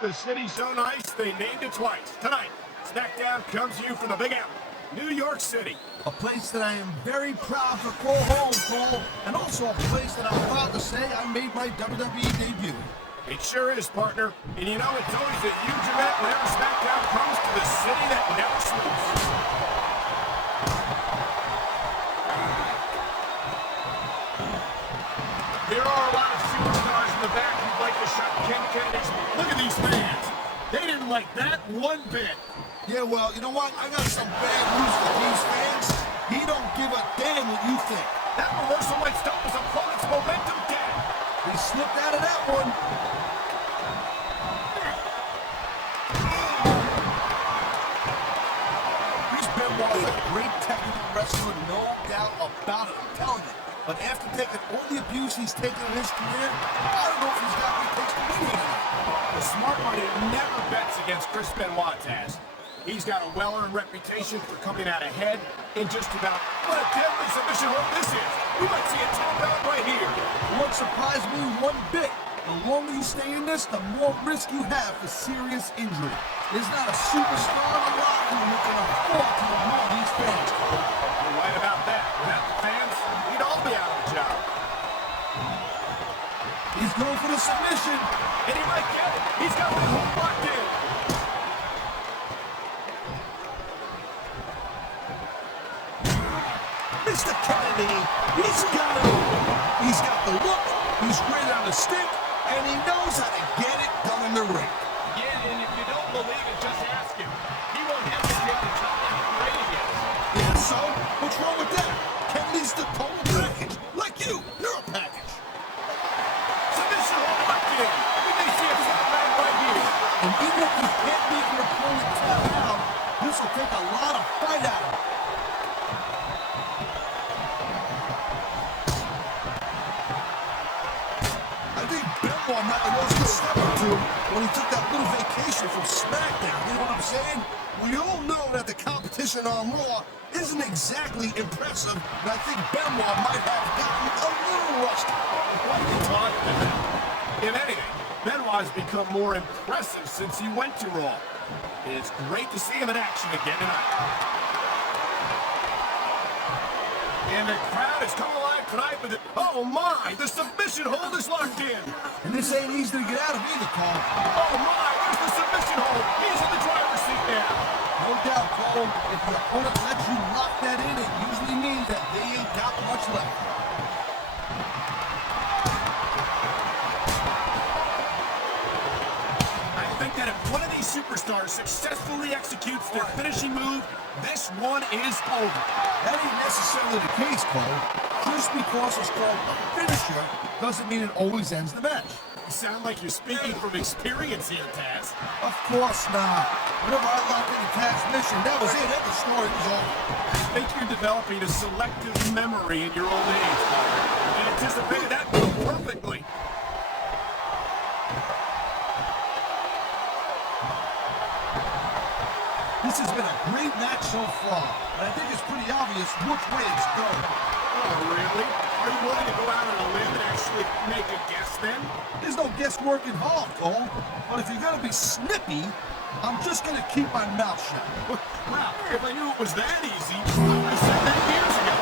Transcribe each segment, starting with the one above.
The city's so nice, they named it twice. Tonight, SmackDown comes to you from the Big Apple, New York City. A place that I am very proud to call home, Cole, and also a place that I'm proud to say I made my WWE debut. It sure is, partner. And you know, it's always a huge event whenever SmackDown comes to the city that never sleeps. There are a lot of superstars in the back who'd like to shut Ken Kennedy's. Look at these fans. They didn't like that one bit. Yeah, well, you know what? I got some bad news for these fans. He don't give a damn what you think. That reversal might stop his opponent's momentum dead. He slipped out of that one. Benoit is a great technical wrestler, no doubt about it, I'm telling you. But after taking all the abuse he's taken in his career, I don't know if he's got what it takes to win here. The smart money never bets against Chris Benoit's ass. He's got a well-earned reputation for coming out ahead in just about what a deadly submission hold this is. We might see a tap out right here. It won't surprise me one bit. The longer you stay in this, the more risk you have for serious injury. There's not a superstar in the locker room who can afford to ignore these fans. You're right about that. Without the fans, we'd all be out of a job. He's going for the submission. And he might get it. He's got the hold locked in. Mr. Kennedy, he's got it. He's got the look. He's ready on the stick. And he knows how to get it done in the ring. Yeah, and if you don't believe it, just ask him. He won't hesitate to tell you how great he is. Yeah, so? What's wrong with that? Kennedy's the total package. Like you, you're a package. Submission hold locked in. We may see a tap out right here. And even if you can't make your opponent tap out, this will take a lot of fight out of him. Benoit might have lost a step or two when he took that little vacation from SmackDown. You know what I'm saying? We all know that the competition on Raw isn't exactly impressive, and I think Benoit might have gotten a little rusty. What are you talking about? If anything, Benoit has become more impressive since he went to Raw. It's great to see him in action again tonight. And the crowd is coming alive tonight with it. Oh my, the submission hold is locked in. And this ain't easy to get out of either, Cole. Oh my, there's the submission hold. He's in the driver's seat now. No doubt, Cole. If your opponent lets you lock that in, it usually means that they ain't got much left. I think that if one of these superstars successfully executes their finishing move, this one is over. That ain't necessarily the case, Cole. Just because it's called a finisher doesn't mean it always ends the match. You sound like you're speaking from experience here, Taz. Of course not. Whenever I locked in the Taz mission, that was it. The story was over. I think you're developing a selective memory in your old age. You anticipated that move perfectly. This has been a great match so far, and I think it's pretty obvious which way it's going. Oh, really? Are you willing to go out on a limb and actually make a guess then? There's no guesswork involved, Cole. But if you're going to be snippy, I'm just going to keep my mouth shut. Well, if I knew it was that easy, I would have said that years ago.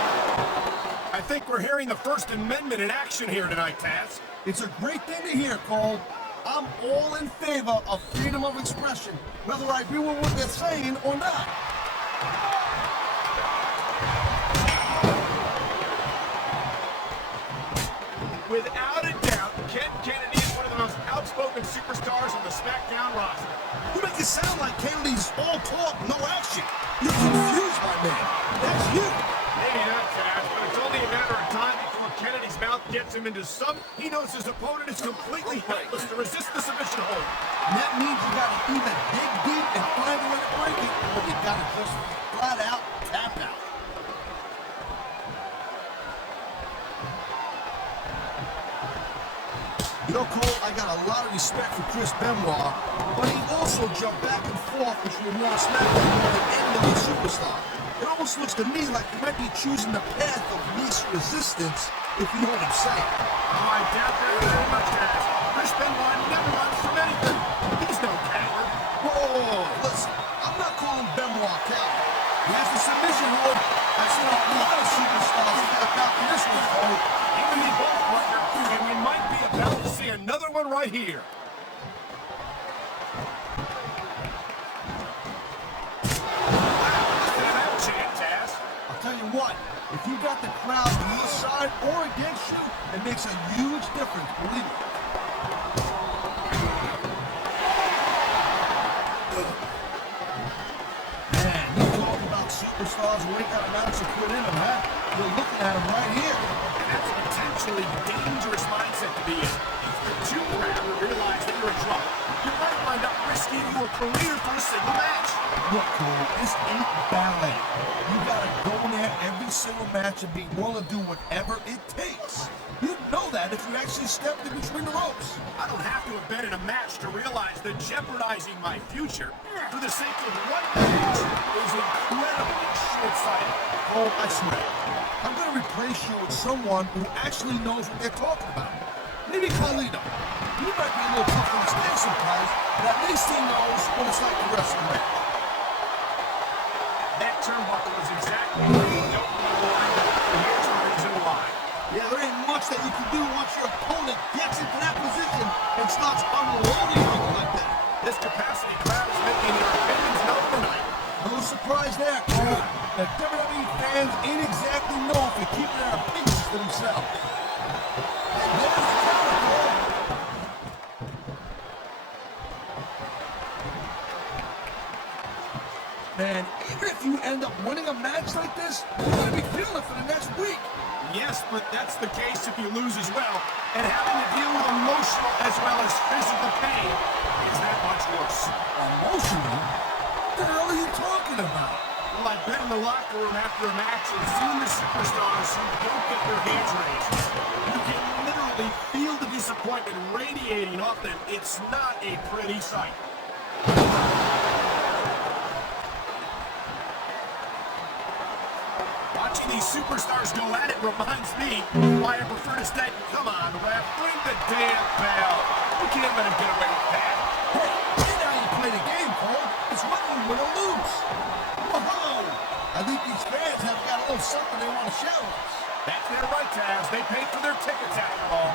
I think we're hearing the First Amendment in action here tonight, Taz. It's a great thing to hear, Cole. I'm all in favor of freedom of expression, whether I agree with what they're saying or not. Without a doubt, Ken Kennedy is one of the most outspoken superstars on the SmackDown roster. You make it sound like Kennedy's all talk, no action. You're confused, my man. That's you. Maybe not, Taz, but it's only a matter of time before Kennedy's mouth gets him into some. He knows his opponent is completely helpless to resist the submission hold. And that means you gotta either dig deep and find a way to break it, or you gotta just flat out tap out. You know, Cole, I got a lot of respect for Chris Benoit, but he also jumped back and forth between Raw and SmackDown at the end of the superstar. It almost looks to me like he might be choosing the path of least resistance, if you know what I'm saying. Oh, I doubt that very much, Taz. Chris Benoit never runs from anything. He's no listen, I'm not calling Benoit coward. He has the submission hold. I've seen a lot of superstars get about this one, Cole. Even me both, partner, and we might be about to see another one right here. I'll tell you what, if you got the crowd on your side or against you, it makes a huge difference, believe me. Man, you talk about superstars who ain't got an ounce of quit in them, huh? You're looking at them right here. And that's a potentially dangerous mindset to be in. If you're too proud to realize that you're in trouble, you might wind up risking your career for a single match. Look, Cole, this ain't ballet. You gotta go in there every single match and be willing to do whatever it takes. You'd know that if you actually stepped in between the ropes. I don't have to have been in a match to realize that jeopardizing my future for the sake of one match is incredibly short-sighted. Cole, I swear, I'm gonna replace you with someone who actually knows what they're talking about. Maybe Carlito. He might be a little tough on his stand sometimes, but at least he knows what it's like to wrestle a match. That turnbuckle was exactly where you don't want to wind up, and here's the reason why. Yeah, there ain't much that you can do once your opponent gets into that position and starts unloading you like that. This capacity crowd is making their opinions known tonight. No surprise there, Cole. The WWE fans ain't exactly known for keeping their opinions to themselves. And there's the counter, Cole. Man, even if you end up winning a match like this, you're gonna be feeling it for the next week. Yes, but that's the case if you lose as well. And having to deal with emotional as well as physical pain is that much worse. Emotional? What the hell are you talking about? Well, I've been in the locker room after a match and seen the superstars who don't get their hands raised. You can literally feel the disappointment radiating off them. It's not a pretty sight. Watching these superstars go at it reminds me why I prefer to stay. Come on, ref, ring the damn bell. We can't let him get away with that. Hey, you know how you play the game, Cole. It's whether you win or lose. Whoa! I think these fans have got a little something they want to share with us. That's their right, Taz. They paid for their tickets after all.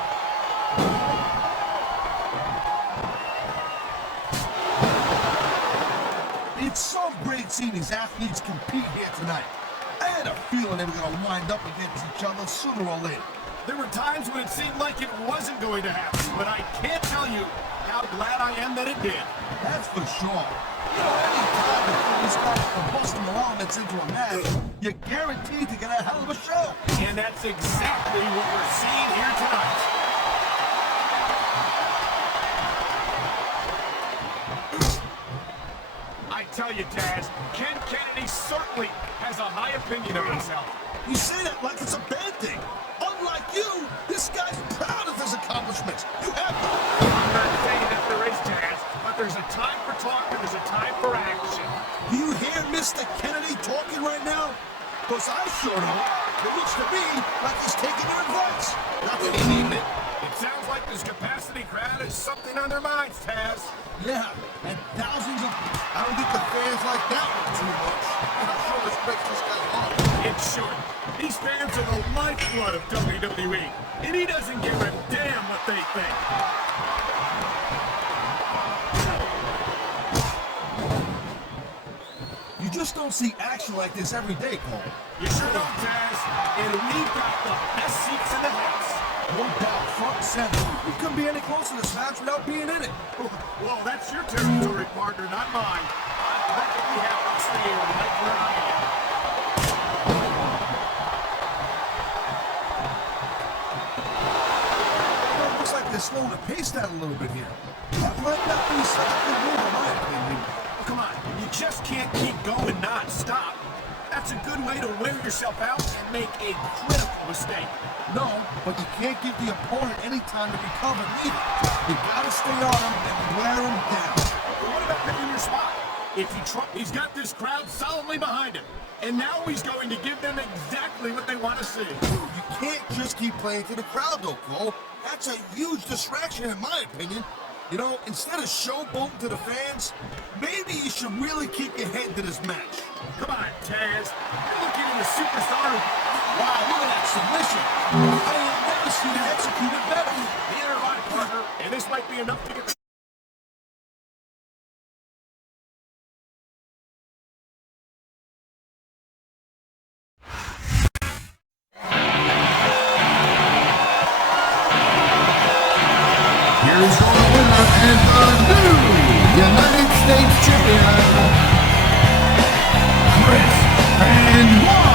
It's so great seeing these athletes compete here tonight. I had a feeling they were going to wind up against each other sooner or later. There were times when it seemed like it wasn't going to happen, but I can't tell you how glad I am that it did. That's for sure. You know, any time that these guys can bust them elements into a match, you're guaranteed to get a hell of a show. And that's exactly what we're seeing here tonight. I tell you, Taz, Ken Kennedy certainly has a high opinion of himself. You say that like it's a bad thing. Unlike you, this guy's proud of his accomplishments. You have them. I'm not saying that there is, Taz, but there's a time for talk and there's a time for action. Do you hear Mr. Kennedy talking right now? Because I sure don't. It looks to me like he's taking your advice. Not that he needed it. It sounds like this capacity crowd is something on their minds, Taz. Yeah, and thousands of... I don't think the fans like that one too much. And I'm sure this breaks this guy's heart. It's short. These fans are the lifeblood of WWE, and he doesn't give a damn what they think. You just don't see action like this every day, Cole. You sure don't, Taz. And we've got the best seats in the house. No doubt, front and center. You couldn't be any closer to this match without being in it. Well, that's your territory, partner, not mine. I'm lucky we have us here right where I am. It looks like they're slowing the pace down a little bit here. That might not be such a good move in my opinion. Come on, you just can't keep going non-stop. That's a good way to wear yourself out and make a critical mistake. No, but you can't give the opponent any time to recover either. You gotta stay on him and wear him down. What about picking your spot? If he's got this crowd solidly behind him, and now he's going to give them exactly what they want to see. You can't just keep playing to the crowd though, Cole. That's a huge distraction in my opinion. You know, instead of showboating to the fans, maybe you should really keep your head to this match. Come on, Taz. You're looking at a superstar. Wow, look at that submission. I ain't never seen it executed better. Neither have I, partner. And this might be enough to get the... Here's your winner and the new United States champion, Chris Benoit.